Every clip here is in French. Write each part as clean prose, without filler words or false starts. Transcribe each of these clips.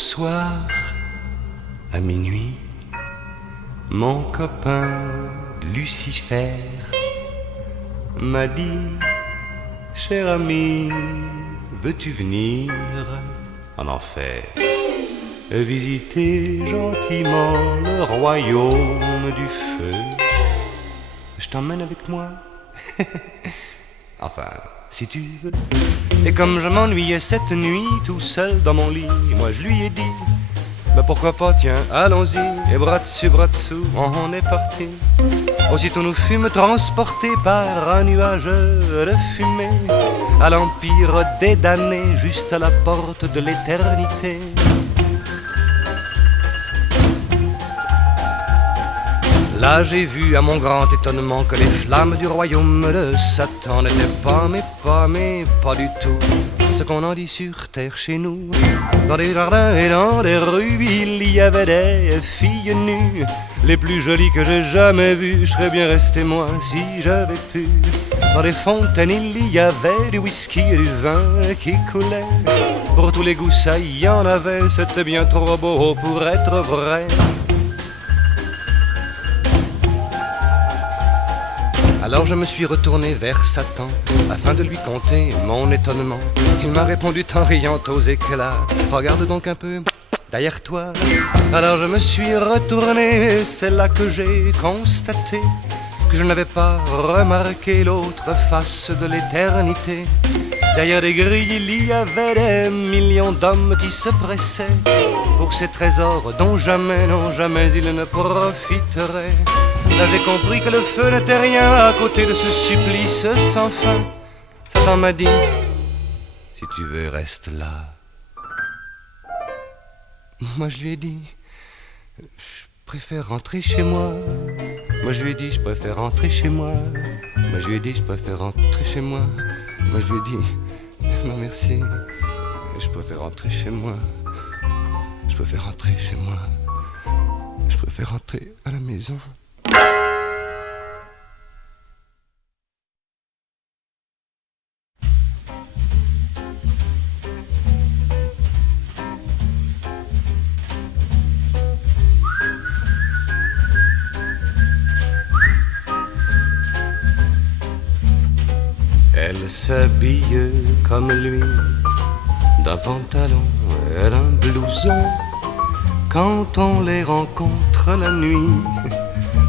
soir, à minuit, mon copain Lucifer m'a dit: cher ami, veux-tu venir en enfer visiter gentiment le royaume du feu? Je t'emmène avec moi. Enfin, si tu veux. Et comme je m'ennuyais cette nuit tout seul dans mon lit, moi je lui ai dit: bah pourquoi pas, tiens, allons-y. Et bras dessus, bras dessous, on est parti. Aussitôt nous fûmes transportés par un nuage de fumée à l'empire des damnés, juste à la porte de l'éternité. Là j'ai vu à mon grand étonnement que les flammes du royaume de Satan n'étaient pas, mais pas du tout ce qu'on en dit sur terre chez nous. Dans des jardins et dans des rues, il y avait des filles nues, les plus jolies que j'ai jamais vues. Je serais bien resté moi si j'avais pu. Dans les fontaines il y avait du whisky et du vin qui coulait. Pour tous les goûts ça y en avait, c'était bien trop beau pour être vrai. Alors je me suis retourné vers Satan afin de lui conter mon étonnement. Il m'a répondu en riant aux éclats: regarde donc un peu derrière toi. Alors je me suis retourné, c'est là que j'ai constaté que je n'avais pas remarqué l'autre face de l'éternité. Derrière des grilles il y avait des millions d'hommes qui se pressaient pour ces trésors dont jamais, non jamais ils ne profiteraient. Là j'ai compris que le feu n'était rien à côté de ce supplice sans fin. Satan m'a dit: si tu veux reste là. Moi je lui ai dit: je préfère rentrer chez moi. Moi je lui ai dit: je préfère rentrer chez moi. Moi je lui ai dit: je préfère rentrer chez moi. Moi je lui ai dit: non merci, je préfère rentrer chez moi. Je préfère rentrer chez moi. Je préfère rentrer à la maison. Elle s'habille comme lui, d'un pantalon et d'un blouson. Quand on les rencontre la nuit,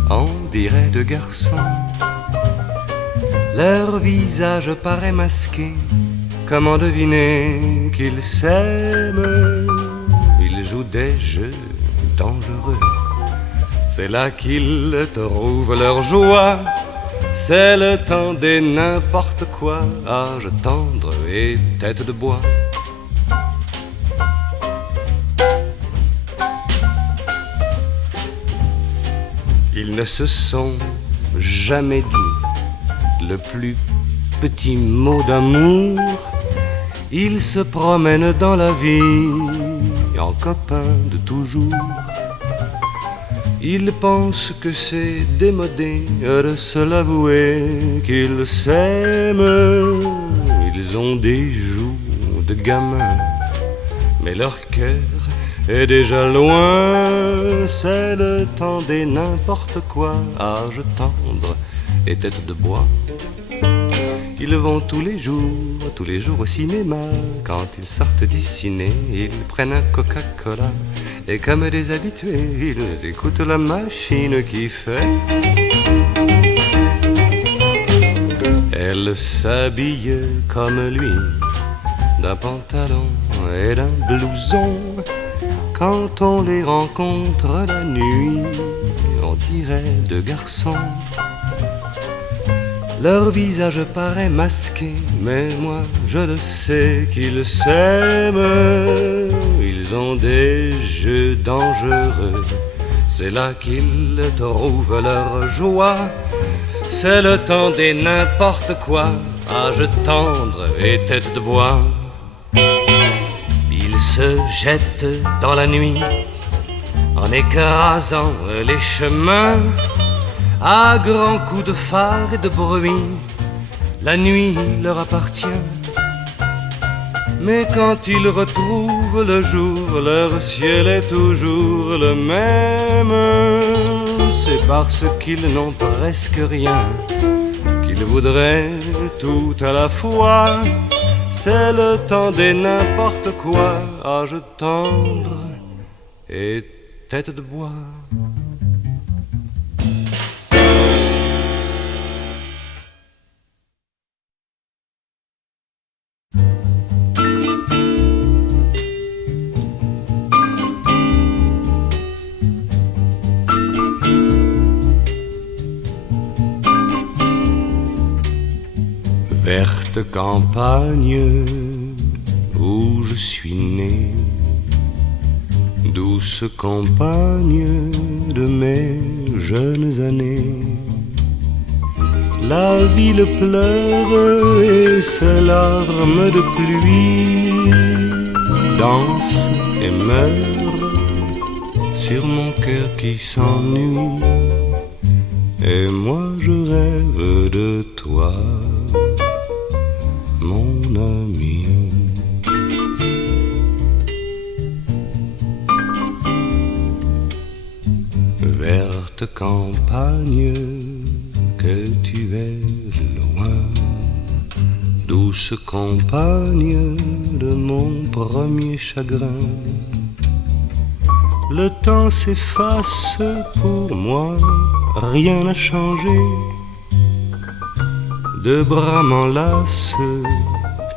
on dirait deux garçons. Leur visage paraît masqué, comment deviner qu'ils s'aiment? Ils jouent des jeux dangereux, c'est là qu'ils trouvent leur joie. C'est le temps des n'importe quoi, âge tendre et tête de bois. Ils ne se sont jamais dit le plus petit mot d'amour. Ils se promènent dans la vie en copains de toujours. Ils pensent que c'est démodé de se l'avouer qu'ils s'aiment. Ils ont des joues de gamins, mais leur cœur est déjà loin. C'est le temps des n'importe quoi, âge tendre et tête de bois. Ils vont tous les jours au cinéma. Quand ils sortent du ciné, ils prennent un Coca-Cola. Et comme des habitués, ils écoutent la machine qui fait. Elle s'habille comme lui, d'un pantalon et d'un blouson. Quand on les rencontre la nuit, on dirait deux garçons. Leur visage paraît masqué, mais moi je le sais qu'ils s'aiment. Ils ont des jeux dangereux, c'est là qu'ils trouvent leur joie. C'est le temps des n'importe quoi, âge tendre et tête de bois. Ils se jettent dans la nuit en écrasant les chemins. À grands coups de phare et de bruit, la nuit leur appartient. Mais quand ils retrouvent le jour, leur ciel est toujours le même. C'est parce qu'ils n'ont presque rien qu'ils voudraient tout à la fois. C'est le temps des n'importe quoi, âge tendre et tête de bois. Verte campagne où je suis né, douce compagne de mes jeunes années. La ville pleure et ses larmes de pluie dansent et meurent sur mon cœur qui s'ennuie. Et moi je rêve de toi, mon ami. Verte campagne, que tu es loin, douce compagne de mon premier chagrin. Le temps s'efface pour moi, rien n'a changé. De bras m'enlacent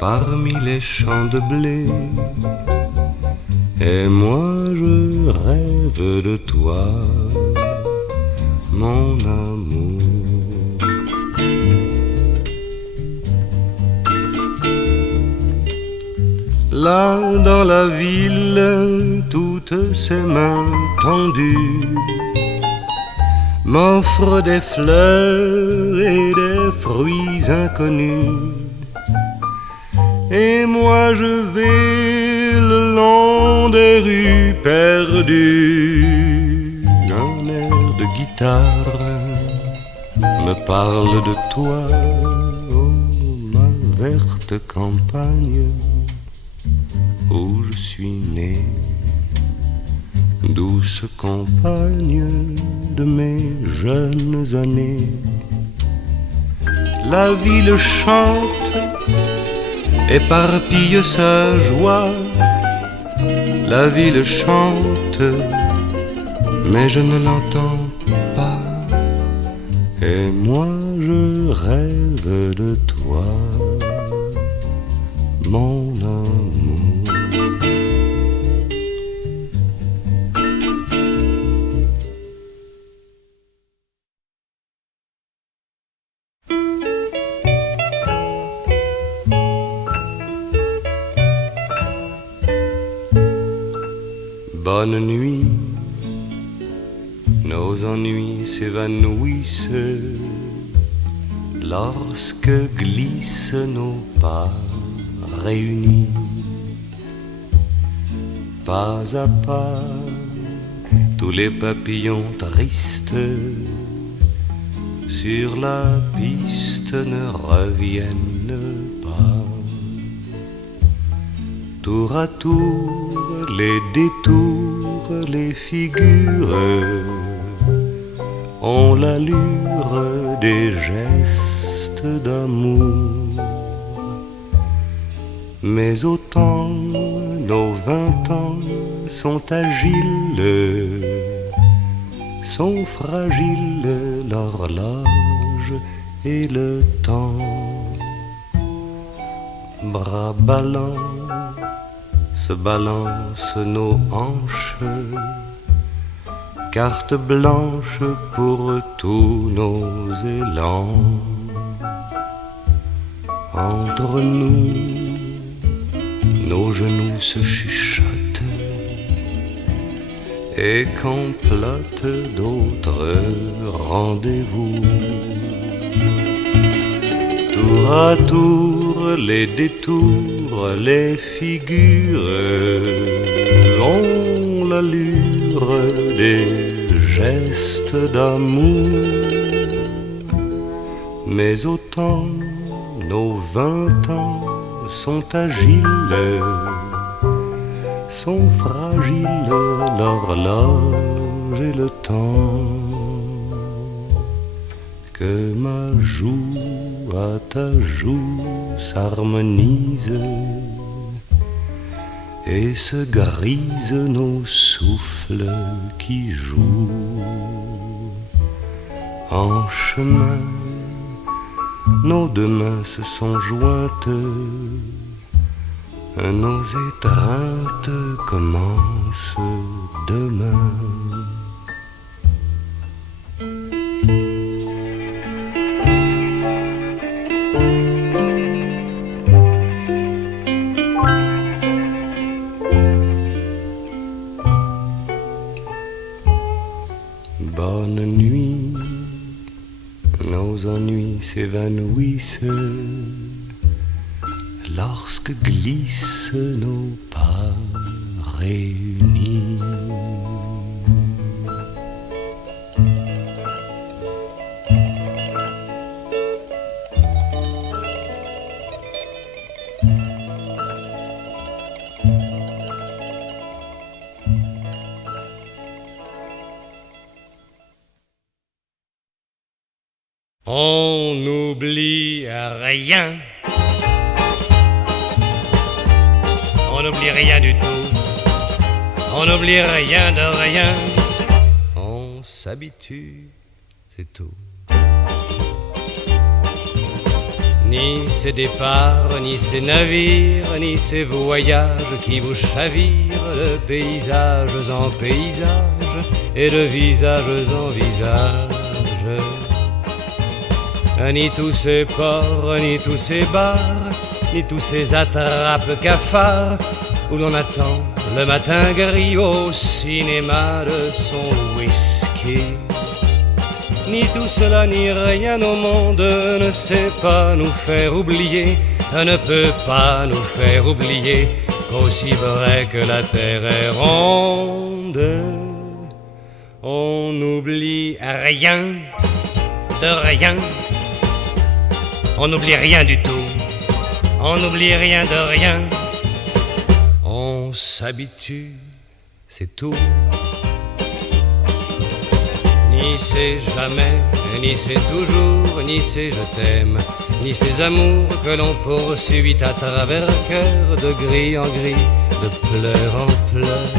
parmi les champs de blé. Et moi je rêve de toi, mon amour. Là dans la ville, toutes ces mains tendues m'offrent des fleurs et des fruits inconnus. Et moi je vais le long des rues perdues. Un air de guitare me parle de toi, oh ma verte campagne où je suis né. Douce compagne de mes jeunes années. La ville chante, éparpille sa joie. La ville chante, mais je ne l'entends pas. Et moi je rêve de toi, mon amour. Bonne nuit, nos ennuis s'évanouissent lorsque glissent nos pas réunis. Pas à pas, tous les papillons tristes sur la piste ne reviennent pas. Tour à tour, les détours, les figures ont l'allure des gestes d'amour. Mais autant nos 20 ans sont agiles, sont fragiles l'horloge et le temps. Bras ballants se balancent nos hanches, carte blanche pour tous nos élans. Entre nous, nos genoux se chuchotent et complotent d'autres rendez-vous. Tour à tour, les détours, les figures ont l'allure des gestes d'amour. Mais autant nos 20 ans sont agiles, sont fragiles l'horloge et le temps. Que ma joue à ta joue s'harmonise et se grisent nos souffles qui jouent. En chemin, nos deux mains se sont jointes, nos étreintes commencent demain. Bonne nuit, nos ennuis s'évanouissent lorsque glissent nos pas réunis. On n'oublie rien. On n'oublie rien du tout. On n'oublie rien de rien. On s'habitue, c'est tout. Ni ces départs, ni ces navires, ni ces voyages qui vous chavirent de paysages en paysages et de visages en visages. Ni tous ces ports, ni tous ces bars, ni tous ces attrapes cafards où l'on attend le matin gris au cinéma de son whisky. Ni tout cela, ni rien au monde ne sait pas nous faire oublier, ne peut pas nous faire oublier qu'aussi vrai que la terre est ronde, on n'oublie rien de rien. On n'oublie rien du tout, on n'oublie rien de rien. On s'habitue, c'est tout. Ni c'est jamais, ni c'est toujours, ni c'est je t'aime, ni ces amours que l'on poursuit à travers le cœur, de gris en gris, de pleurs en pleurs.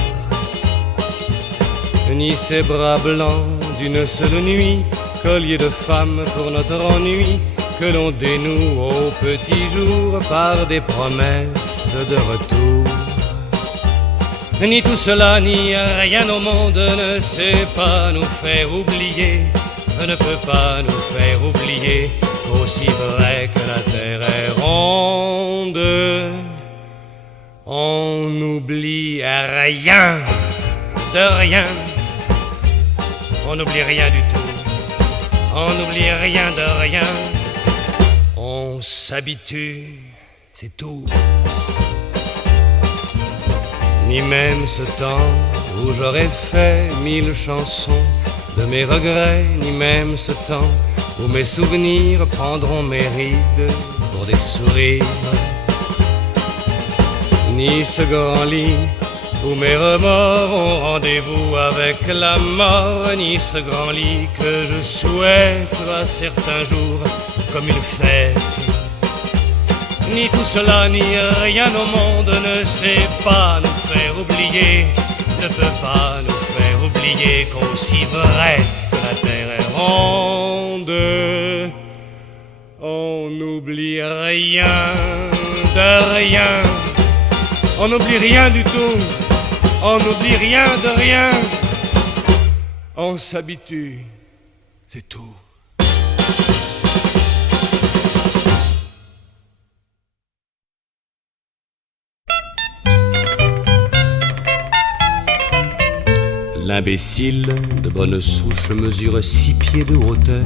Ni ces bras blancs d'une seule nuit, collier de femme pour notre ennui, que l'on dénoue au petit jour par des promesses de retour. Ni tout cela, ni rien au monde ne sait pas nous faire oublier, ne peut pas nous faire oublier qu'aussi vrai que la terre est ronde, on n'oublie rien de rien. On n'oublie rien du tout, on n'oublie rien de rien. On s'habitue, c'est tout. Ni même ce temps où j'aurais fait 1000 chansons de mes regrets, ni même ce temps où mes souvenirs prendront mes rides pour des sourires, ni ce grand lit où mes remords ont rendez-vous avec la mort, ni ce grand lit que je souhaite à certains jours comme une fête. Ni tout cela, ni rien au monde ne sait pas nous faire oublier, ne peut pas nous faire oublier qu'aussi vrai que la terre est ronde, on n'oublie rien de rien. On n'oublie rien du tout, on n'oublie rien de rien. On s'habitue, c'est tout. L'imbécile de bonne souche mesure 6 pieds de hauteur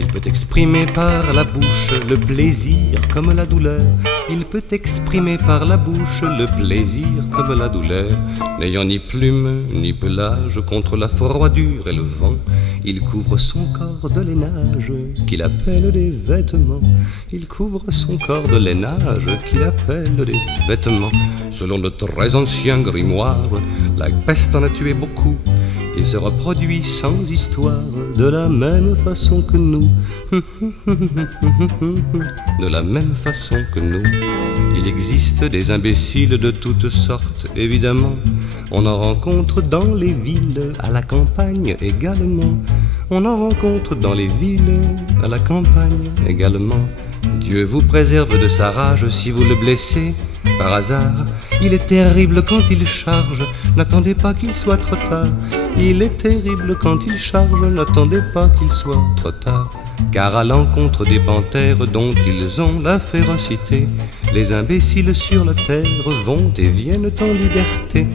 Il peut exprimer par la bouche le plaisir comme la douleur. Il peut exprimer par la bouche le plaisir comme la douleur. N'ayant ni plume ni pelage contre la froidure et le vent, il couvre son corps de lainage qu'il appelle des vêtements. Il couvre son corps de lainage qu'il appelle des vêtements. Selon de très anciens grimoires, la peste en a tué beaucoup. Il se reproduit sans histoire de la même façon que nous. De la même façon que nous. Il existe des imbéciles de toutes sortes, évidemment. On en rencontre dans les villes, à la campagne également. On en rencontre dans les villes, à la campagne également. Dieu vous préserve de sa rage si vous le blessez par hasard. Il est terrible quand il charge, n'attendez pas qu'il soit trop tard. Il est terrible quand il charge, n'attendez pas qu'il soit trop tard. Car à l'encontre des panthères dont ils ont la férocité, les imbéciles sur la terre vont et viennent en liberté.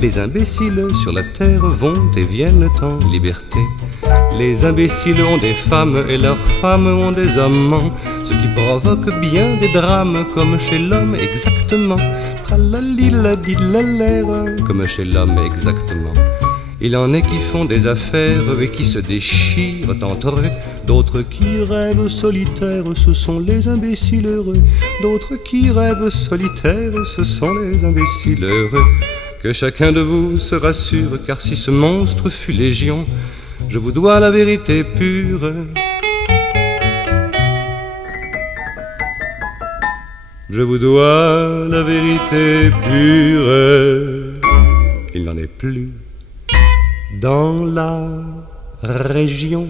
Les imbéciles sur la terre vont et viennent en liberté. Les imbéciles ont des femmes et leurs femmes ont des amants, ce qui provoque bien des drames comme chez l'homme exactement. Comme chez l'homme exactement. Il en est qui font des affaires et qui se déchirent entre eux. D'autres qui rêvent solitaires, ce sont les imbéciles heureux. D'autres qui rêvent solitaires, ce sont les imbéciles heureux. Que chacun de vous se rassure, car si ce monstre fut légion, je vous dois la vérité pure. Je vous dois la vérité pure. Il n'en est plus dans la région.